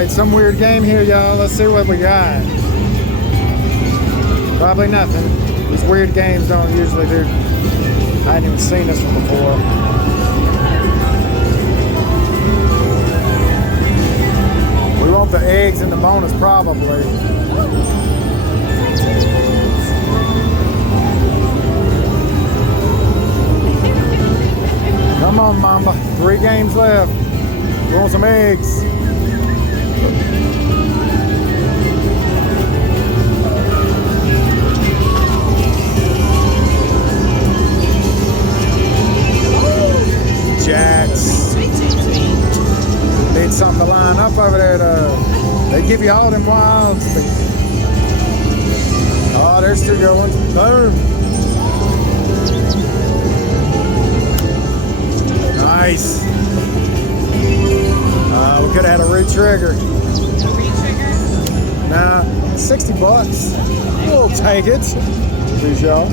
right, some weird game here, y'all. Let's see what we got. Probably nothing. These weird games don't usually do. I hadn't even seen this one before. We want the eggs and the bonus probably. Come on, Mamba. 3 games left. We want some eggs. Jacks. Need something to line up over there. They give you all them wilds. Oh, there's 2 good ones. Boom. Nice. We could have had a re-trigger. A re-trigger? Nah, $60. We'll take it. Please, y'all.